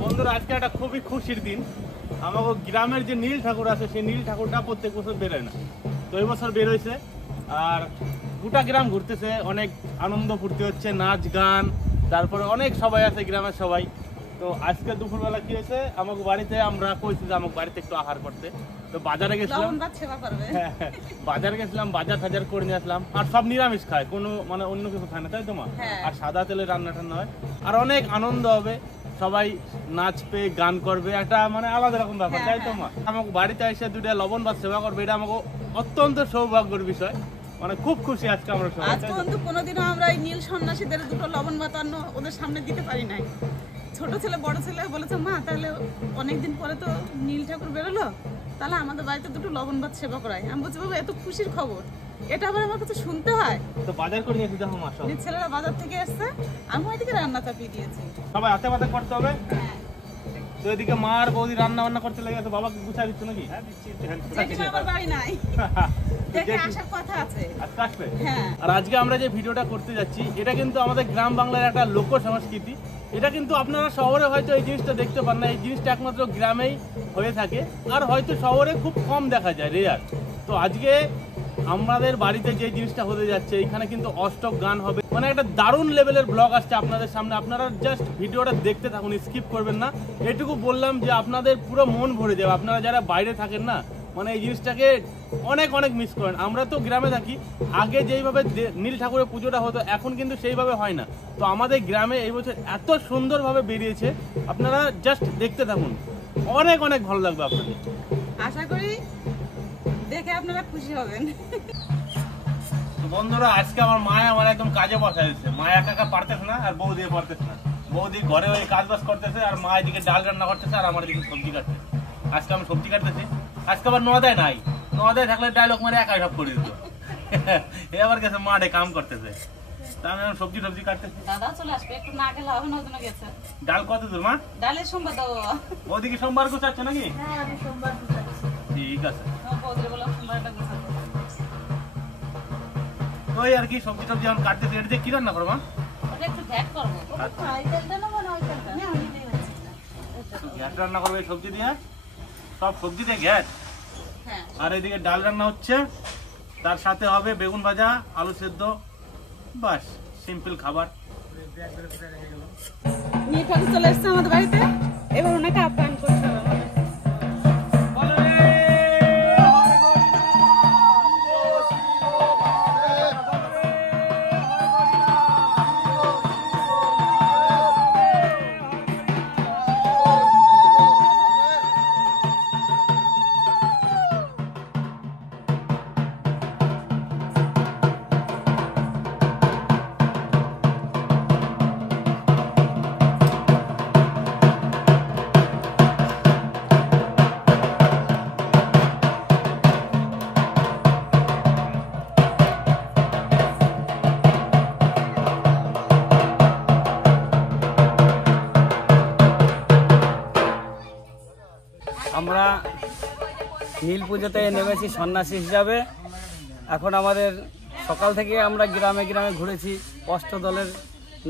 বন্ধুরা আজকে একটা খুবই খুশির দিন। আমাকে গ্রামের যে নীল ঠাকুর আছে সেই নীল ঠাকুরটা প্রত্যেক বছর বেরোয় না, তো এই বছর বেরোইছে। আর গোটা গ্রাম ঘুরতেছে, অনেক আনন্দ ফুর্তি হচ্ছে, নাচ গান, তারপরে অনেক সবাই আছে গ্রামের সবাই। তো আজকে দুপুরবেলা কি হয়েছে, আমাকে বাড়িতে আমরা কইছি যে আমাকে বাড়িতে একটু আহার করতে, তো বাজারে গেছিলাম। বাজারে গেছিলাম, বাজার টাজার করে নিয়ে আসলাম। আর সব নিরামিষ খায়, কোনো মানে অন্য কিছু খায় না, তাই তো মা? আর সাদা তেলে রান্না টান্না হয়, আর অনেক আনন্দ হবে, সবাই নাচবে গান করবে, একটা মানে আলাদা রকম ব্যাপার, তাই তো মা? আমাকে বাড়িতে এসে দুটা লবণ ভাত সেবা করবে, এটা আমাকে অত্যন্ত সৌভাগ্যের বিষয়। মানে খুব খুশি আজকে আমরা সবাই। আজ পর্যন্ত কোনোদিনও আমরা এই নীল সন্ন্যাসীদের দুটো লবণ ভাত ওদের সামনে দিতে পারি নাই। ছোট ছেলে বড় ছেলে বলেছে, মা তাহলে অনেকদিন পরে তো নীল ঠাকুর বেরোলো, তাহলে আমাদের বাড়িতে দুটো লবণ ভাত সেবা করায়। আমি বলছি, বাবা এত খুশির খবর, এটা আবার আমার কাছে শুনতে হয়। তো বাজার করে নিয়ে দেখো মা, সব ছেলেরা বাজার থেকে এসছে, আমি ওইদিকে রান্না চাপিয়ে দিয়েছি। সবাই হাতে পাতে করতে হবে। তো এদিকে মা আর বৌদি রান্না বান্না করতে লেগে আছে, বাবাকে গুছাই দিচ্ছ নাকি? হ্যাঁ দিচ্ছি। আমার বাড়ি নাই, দেখে আসার কথা আছে, আজকে আসবে। হ্যাঁ। আর আজকে আমরা যে ভিডিওটা করতে যাচ্ছি, এটা কিন্তু আমাদের গ্রাম বাংলার একটা লোক সংস্কৃতি। এটা কিন্তু আপনারা শহরে হয়তো এই জিনিসটা দেখতে পান না, এই জিনিসটা একমাত্র গ্রামেই হয়ে থাকে, আর হয়তো শহরে খুব কম দেখা যায়, রেয়ার। তো আজকে আমাদের বাড়িতে যে জিনিসটা হতে যাচ্ছে, এখানে কিন্তু অষ্টক গান হবে, মানে একটা দারুণ লেভেলের ব্লগ আসছে আপনাদের সামনে। আপনারা জাস্ট ভিডিওটা দেখতে থাকুন, স্কিপ করবেন না। এটুকু বললাম যে আপনাদের পুরো মন ভরে যাবে। আপনারা যারা বাইরে থাকেন না, মানে এই জিনিসটাকে অনেক অনেক মিস করেন। আমরা তো গ্রামে থাকি, আগে যেইভাবে নীল ঠাকুরের পুজোটা হতো, এখন কিন্তু সেইভাবে হয় না। তো আমাদের গ্রামে এই বছর এত সুন্দরভাবে বেরিয়েছে, আপনারা জাস্ট দেখতে থাকুন, অনেক অনেক ভালো লাগবে আপনাদের। আশা করি দেখে আপনারা খুশি হবেন। বন্ধুরা আজকে আমার মায়া আমার একদম কাজে বসাই দিচ্ছে। মায়া কাকা পারতেছে না, আর বৌদি পারতেছে না। বৌদি ঘরে ওই কাজ বাজ করতেছে, আর মা এদিকে ডাল রান্না করতেছে, আর আমার এদিকে সবজি কাটতেছে। আজকে আমি সবজি কাটতেছি। আজকে আবার নদায় নাই, নদায় থাকলে ডায়লগ মারে একাই সব করে দিত। এ আবার গেছে মাঠে কাম করতেছে, তা আমি সবজি টবজি কাটতেছি। দাদা চলে আসবে, একটু না গেলে হবে না, ওজন্য গেছে। ডাল কত দূর মা? ডালের সোমবার দাও। ওদিকে সোমবার গুছাচ্ছ নাকি? হ্যাঁ আমি সোমবার গুছাচ্ছি। ঠিক আছে। বৌদিরে বললাম সোমবারটা গুছাতে। ওই আর কি সবজি টবজি এখন কাটতেছি। এটা দিয়ে কি রান্না করো মা? ওটা একটু ভ্যাট করবো। আই তেলটা না মানে ওই তেলটা? না আমি দিয়ে দিচ্ছি। গ্যাস রান্না করবে সবজি দিয়ে, সব সবজি দিয়ে গ্যাস। হ্যাঁ। আর এদিকে ডাল রান্না হচ্ছে, তার সাথে হবে বেগুন ভাজা, আলু সেদ্ধ, বাস সিম্পল খাবার। নীল ঠাকুর চলে এসছে আমাদের বাড়িতে, এবার ওনাকে আপ্যায়ন করতে হবে। আমরা নীল পুজোতে নেমেছি সন্ন্যাসী হিসাবে। এখন আমাদের সকাল থেকে আমরা গ্রামে গ্রামে ঘুরেছি, অষ্টদলের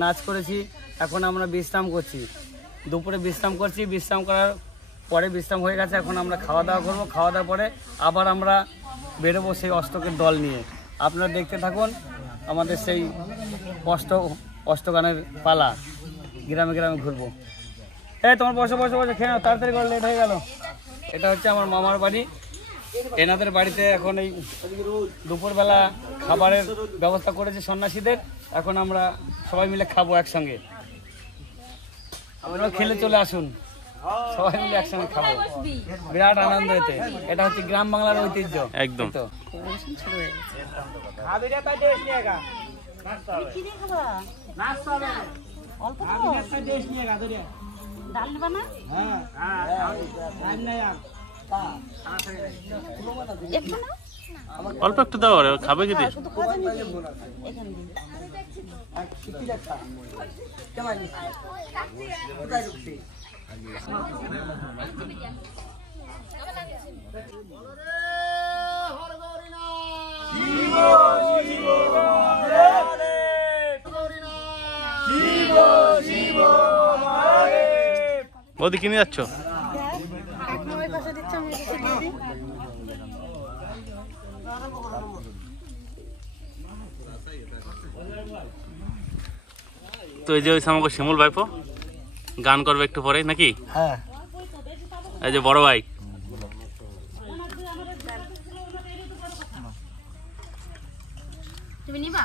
নাচ করেছি। এখন আমরা বিশ্রাম করছি, দুপুরে বিশ্রাম করছি। বিশ্রাম করার পরে বিশ্রাম হয়ে গেছে, এখন আমরা খাওয়া দাওয়া করবো। খাওয়া দাওয়ার পরে আবার আমরা বেরোবো সেই অষ্টকের দল নিয়ে। আপনারা দেখতে থাকুন আমাদের সেই অষ্টগানের পালা, গ্রামে গ্রামে ঘুরবো। তোমার বসে বসে বসে খেয়ে নাও, তাড়াতাড়ি করে লেট হয়ে গেল। এটা হচ্ছে আমার মামার বাড়ি। এনাদের বাড়িতে এখন এই দুপুরবেলা খাবারের ব্যবস্থা করেছে সন্ন্যাসীদের। এখন আমরা সবাই মিলে খাবো একসঙ্গে। আপনারা খেলে চলে আসুন, সবাই মিলে একসঙ্গে খাবো, বিরাট আনন্দ এতে। এটা হচ্ছে গ্রাম বাংলার ঐতিহ্য। একদম তো। অল্প একটু দাও, খাবে কি? শিব ওদিকে নিয়ে যাচ্ছ? তো এই যে ওই আমাকে শিমুল ভাইপো গান করবে একটু পরে নাকি? হ্যাঁ, এই যে বড় ভাই, তুমি নিবা?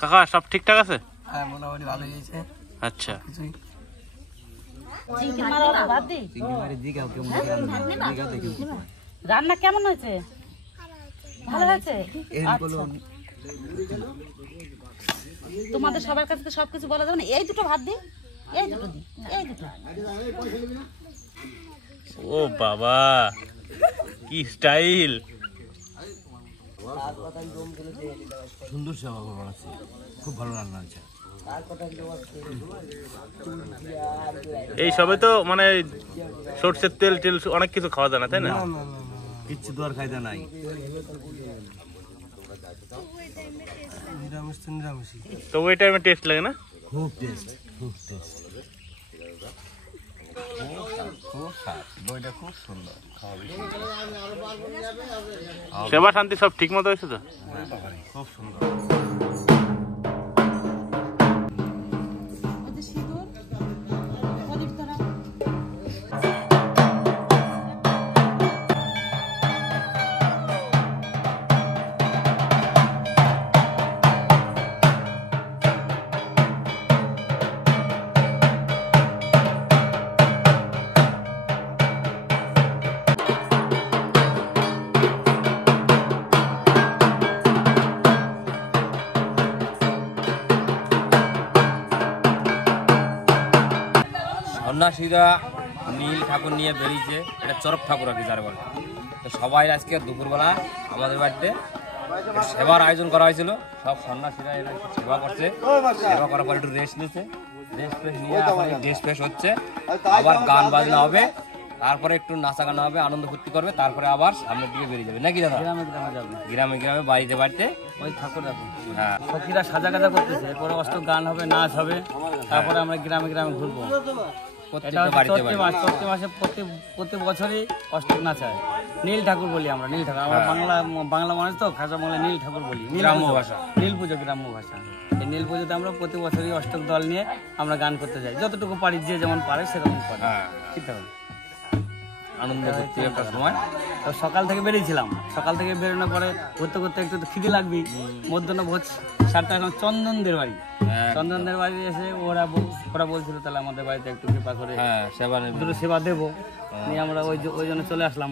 কাকা সব ঠিকঠাক আছে? হ্যাঁ, মোটামুটি ভালো হয়েছে। আচ্ছা, রান্না কেমন হয়েছে? ভালো হয়েছে? তোমাদের সবার কাছে তো সবকিছু বলা যাবে না। এই দুটো ভাত দিই, এই দুটো দিই, এই দুটো। ও বাবা কি স্টাইল! সুন্দর সেবা আছে, খুব ভালো রান্না আছে। এই সবে তো মানে সরষের তেল টেল অনেক কিছু খাওয়া যায় না, তাই না? কিচ্ছু তো আর খাইতে নাই, নিরামিষ তো নিরামিষই। তো ওই টাইমে টেস্ট লাগে না? খুব টেস্ট, খুব টেস্ট, খুব স্বাদ, বইটা খুব সুন্দর। সেবা শান্তি সব ঠিক মতো হয়েছে তো? খুব সুন্দর। সন্ন্যাসীরা নীল ঠাকুর নিয়ে বেরিয়েছে, এটা চরক ঠাকুর আর কি যারা বলে। তো সবাই আজকে দুপুরবেলা আমাদের বাড়িতে সেবার আয়োজন করা হয়েছিল। সব সন্ন্যাসীরা এরা সেবা করছে, সেবা করার পর একটু রেস্ট নিচ্ছে, রেস্ট ফ্রেশ নিয়ে ড্রেস ফ্রেশ হচ্ছে, আবার গান বাজনা হবে, তারপরে একটু নাচা গানা হবে, আনন্দ ফুর্তি করবে, তারপরে আবার সামনের দিকে বেরিয়ে যাবে নাকি দাদা? গ্রামে গ্রামে যাবে, গ্রামে গ্রামে বাড়িতে বাড়িতে ওই ঠাকুর দেখো। হ্যাঁ, সখীরা সাজা কাজা করতেছে, এরপরে অষ্ট গান হবে, নাচ হবে, তারপরে আমরা গ্রামে গ্রামে ঘুরবো। প্রত্যেকটা বাড়িতে বাড়িতে প্রতি মাসে প্রতি বছরই অষ্টক নাচ হয়। নীল ঠাকুর বলি আমরা, নীল ঠাকুর। আমরা বাংলা মানুষ তো, খাসা বাংলা নীল ঠাকুর বলি, গ্রাম্য ভাষা। নীল পুজো গ্রাম্য ভাষা। এই নীল পুজোতে আমরা প্রতি বছরই অষ্টক দল নিয়ে আমরা গান করতে যাই, যতটুকু পারি, যে যেমন পারে সেরকম পারে। হ্যাঁ, ঠিক আছে। আনন্দ করতে একটা সময় তো সকাল থেকে বেরিয়েছিলাম, সকাল থেকে বেরোনোর পরে ঘুরতে ঘুরতে একটু তো খিদে লাগবে। মধ্যাহ্ন ভোজ 7টার সময় চন্দনদের বাড়ি, চন্দনদের বাড়ি এসে ওরা বলছিল তাহলে আমাদের বাড়িতে একটু কৃপা করে সেবা নেবে, দুটো সেবা দেবো। নিয়ে আমরা ওই জন্য চলে আসলাম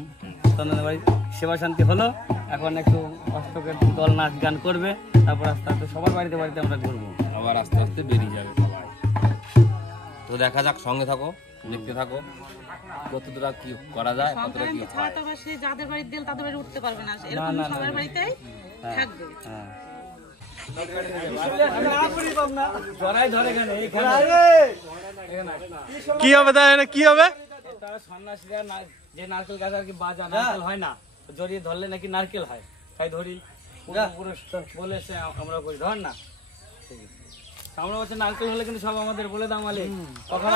চন্দনদের বাড়ি। সেবা শান্তি হলো, এখন একটু অষ্টকের দল নাচ গান করবে, তারপর আস্তে আস্তে সবার বাড়িতে বাড়িতে আমরা ঘুরবো, আবার আস্তে আস্তে বেরিয়ে যাবে সবাই। তো দেখা যাক, সঙ্গে থাকো, দেখতে থাকো কতটা কি করা যায়, কতটা কি হয়। যাদের বাড়ি দিল তাদের বাড়ি উঠতে পারবে না, এরকম সবার বাড়িতেই থাকবে। কি হবে তাই? কি হবে? তারা সন্ন্যাসীরা যে নারকেল গাছ আর কি বাজা নারকেল হয় না, জড়িয়ে ধরলে নাকি নারকেল হয়, তাই ধরি বলেছে আমরা করি, ধর না। আমরা বলছে নারকেল হলে কিন্তু সব আমাদের বলে দাও মালিক, তখন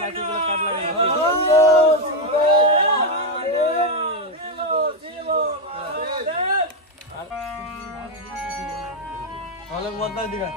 নারকেলগুলো কাট লাগে দিঘা।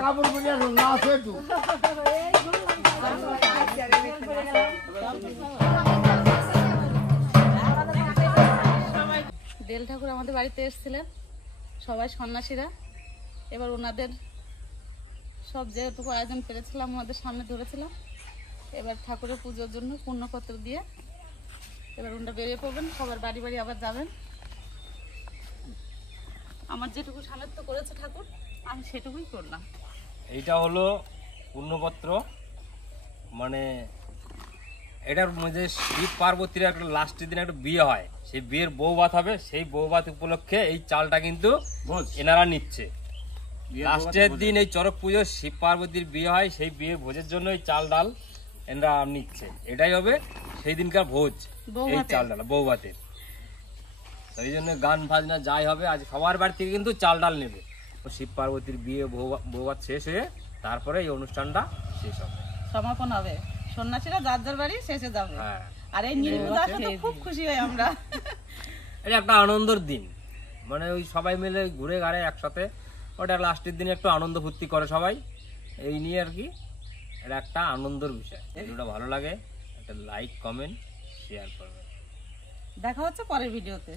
কাপড় পরে আসো না আছে একটু বেল ঠাকুর আমাদের বাড়িতে এসেছিলেন সবাই সন্ন্যাসীরা। এবার ওনাদের সব যেটুকু আয়োজন করেছিলাম ওনাদের সামনে ধরেছিলাম। এবার ঠাকুরের পুজোর জন্য পূর্ণপত্র দিয়ে এবার ওনারা বেরিয়ে পড়বেন, সবার বাড়ি বাড়ি আবার যাবেন। আমার যেটুকু সামর্থ্য করেছে ঠাকুর আমি সেটুকুই করলাম। এইটা হলো পূর্ণপত্র, মানে এটার মধ্যে শিব পার্বতীর একটা লাস্টের দিন একটা বিয়ে হয়, সেই বিয়ের বউ ভাত হবে। সেই বউ ভাত উপলক্ষে এই চালটা কিন্তু এনারা নিচ্ছে। লাস্টের দিন এই চড়ক পুজো শিব পার্বতীর বিয়ে হয়, সেই বিয়ে ভোজের জন্য এই চাল ডাল এনারা নিচ্ছে। এটাই হবে সেই দিনকার ভোজ, এই চাল ডাল বউ ভাতের। তো এই জন্য গান বাজনা যাই হবে, আজ সবার বাড়ি থেকে কিন্তু চাল ডাল নেবে। ও শিব পার্বতীর বিয়ে বৌভাত শেষ হয়ে তারপরে এই অনুষ্ঠানটা শেষ হবে, সমাপন হবে, সন্ন্যাসীরা যার যার বাড়ি শেষে যাবে। হ্যাঁ আর এই নীল পূজা আসলে তো খুব খুশি হই আমরা। এটা একটা আনন্দের দিন, মানে ওই সবাই মিলে ঘুরে ঘাড়ে একসাথে, ওটা লাস্টের দিনে একটু আনন্দ ফুর্তি করে সবাই, এই নিয়ে আর কি। এটা একটা আনন্দের বিষয়। ভিডিওটা ভালো লাগে একটা লাইক কমেন্ট শেয়ার করবেন। দেখা হচ্ছে পরের ভিডিওতে।